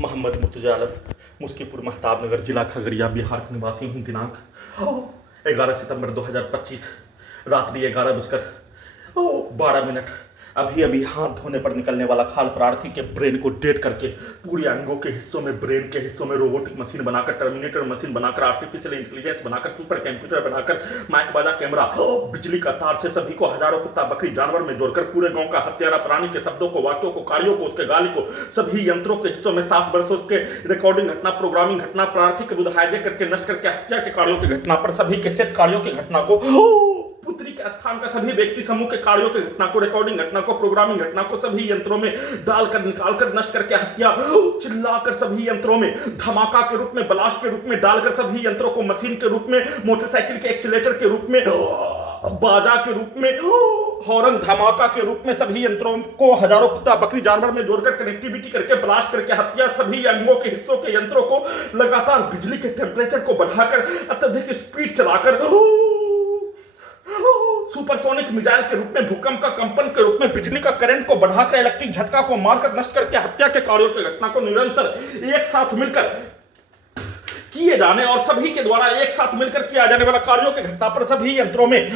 मोहम्मद मुर्तजा आलम, मुस्कीपुर महताब नगर, जिला खगड़िया, बिहार का निवासी हूँ। दिनांक 11 सितंबर 2025, रात्रि 11:12। अभी अभी हाथ धोने पर निकलने वाला खाल प्रार्थी के ब्रेन को डेट करके पूरे अंगों के हिस्सों में, ब्रेन के हिस्सों में रोबोटिक मशीन बनाकर, टर्मिनेटर मशीन बनाकर, आर्टिफिशियल इंटेलिजेंस बनाकर, सुपर कंप्यूटर बनाकर, माइक बाजा कैमरा, बिजली का तार से सभी को हजारों कुत्ता बकरी जानवर में जोड़कर पूरे गांव का हत्यारा प्राणी के शब्दों को, वाक्यों को, कार्यों को, उसके गाली को सभी यंत्रों के हिस्सों में 7 वर्षों के रिकॉर्डिंग घटना, प्रोग्रामिंग घटना, प्रार्थी के विरुद्ध हाईजैक करके नष्ट करके हत्या के कार्यों की घटना पर सभी के सेट कार्यों की घटना को, पुत्री के स्थान का सभी व्यक्ति समूह के कार्यों की घटना को, रिकॉर्डिंग घटना को, प्रोग्रामिंग घटना को सभी यंत्रों में डालकर, निकालकर, नष्ट करके हत्या, चिल्लाकर सभी यंत्रों में धमाका के रूप में, ब्लास्ट के रूप में डालकर सभी यंत्रों को मशीन के रूप में, मोटरसाइकिल के एक्सीलेटर के रूप में, बाजा के रूप में, हॉर्न धमाका के रूप में सभी यंत्रों को हजारों कुत्ता बकरी जानवर में जोड़कर कनेक्टिविटी करके, ब्लास्ट करके हत्या, सभी अंगों के हिस्सों के यंत्रों को लगातार बिजली के टेम्परेचर को बढ़ाकर, अत्यधिक स्पीड चलाकर, सुपरसोनिक मिसाइल के रूप में, भूकंप का कंपन के रूप में, बिजली का करंट को बढ़ाकर, इलेक्ट्रिक झटका को मारकर, नष्ट करके हत्या के कार्यों की घटना को निरंतर एक साथ मिलकर किए जाने और सभी के द्वारा एक साथ मिलकर किया जाने वाला कार्यों की घटना पर सभी यंत्रों में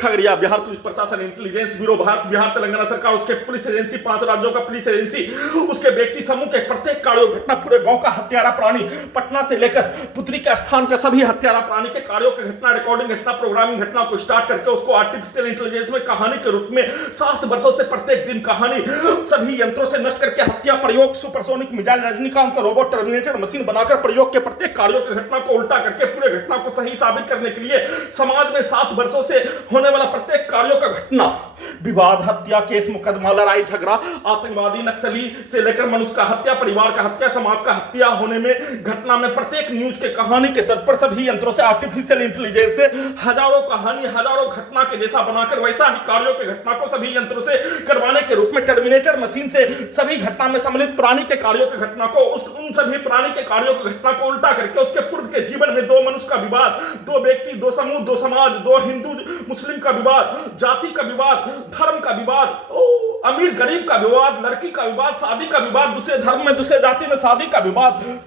खगड़िया बिहार पुलिस प्रशासन, इंटेलिजेंस ब्यूरो, भारत बिहार तेलंगाना सरकार, उसके पुलिस एजेंसी, 5 राज्यों का पुलिस एजेंसी, उसके व्यक्ति समूह के प्रत्येक कार्यों घटना, पूरे गांव का हत्यारा प्राणी, पटना से लेकर पुत्री के स्थान का सभी हत्यारा प्राणी के कार्यों की घटना, रिकॉर्डिंग घटना, प्रोग्रामिंग घटना को स्टार्ट करके उसको आर्टिफिशियल इंटेलिजेंस में कहानी के रूप में 7 वर्षों से प्रत्येक दिन कहानी सभी यंत्रों से नष्ट करके हत्या, प्रयोग, सुपरसोनिक मिसाइल, रजनीकांत का रोबोट, टर्मिनेटर मशीन बनाकर प्रयोग के प्रत्येक कार्यों की घटना को उल्टा करके पूरे घटना को सही साबित करने के लिए समाज में 7 वर्षों से होने वाला प्रत्येक कार्यों का घटना, विवाद, हत्या, केस, मुकदमा, लड़ाई झगड़ा, आतंकवादी, नक्सली से लेकर मनुष्य का हत्या, परिवार का हत्या, समाज का हत्या होने में घटना में प्रत्येक न्यूज के कहानी के तर्ज पर सभी यंत्रों से, आर्टिफिशियल इंटेलिजेंस से हजारों कहानी, हजारों घटना के जैसा बनाकर वैसा ही कार्यों की घटना को सभी यंत्रों से करवाने के रूप में, टर्मिनेटर मशीन से सभी घटना में सम्मिलित प्राणी के कार्यों की घटना को, उन सभी प्राणी के कार्यों की घटना को उल्टा करके उसके पूर्व के जीवन में 2 मनुष्य का विवाद, 2 व्यक्ति, 2 समूह, 2 समाज, 2 हिंदू मुस्लिम का विवाद, जाति का विवाद, धर्म का विवाद, अमीर गरीब का विवाद, लड़की का विवाद, शादी का विवाद, दूसरे धर्म में, दूसरे जाति में शादी का विवाद,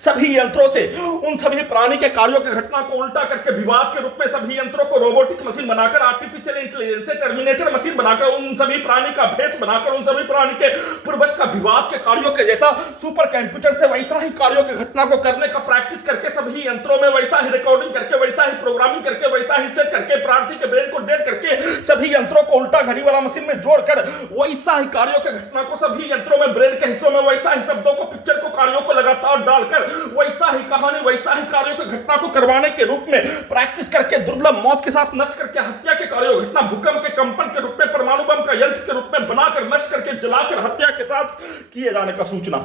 सभी यंत्रों से उन सभी प्राणी के कार्यों की घटना को उल्टा करके विवाद के रूप में सभी यंत्रों को रोबोटिक मशीन बनाकर, आर्टिफिशियल इंटेलिजेंस से टर्मिनेटर मशीन बनाकर, उन सभी प्राणी का भेष बनाकर, उन सभी प्राणी के पूर्वज का विवाद के कार्यों के जैसा सुपर कंप्यूटर से वैसा ही कार्यों की घटना को करने का प्रैक्टिस करके सभी यंत्रों में वैसा ही रिकॉर्डिंग करके, वैसा ही प्रोग्रामिंग करके, वैसा ही सेट करके, प्रार्थी के ब्रेन को डेट करके सभी यंत्रों को उल्टा घड़ी वाला मशीन में जोड़कर वैसा ही कार्यों की घटना को सभी यंत्रों में, ब्रेन के हिस्सों में वैसा ही शब्दों को, पिक्चर को, कार्यों को लगातार डालकर वैसा ही कहानी, वैसा ही कार्यों की घटना को करवाने के रूप में प्रैक्टिस करके दुर्लभ मौत के साथ नष्ट करके हत्या के कार्यों घटना, भूकंप के कंपन के रूप में, परमाणु बम का यंत्र के रूप में बनाकर, नष्ट करके, जलाकर हत्या के साथ किए जाने का सूचना।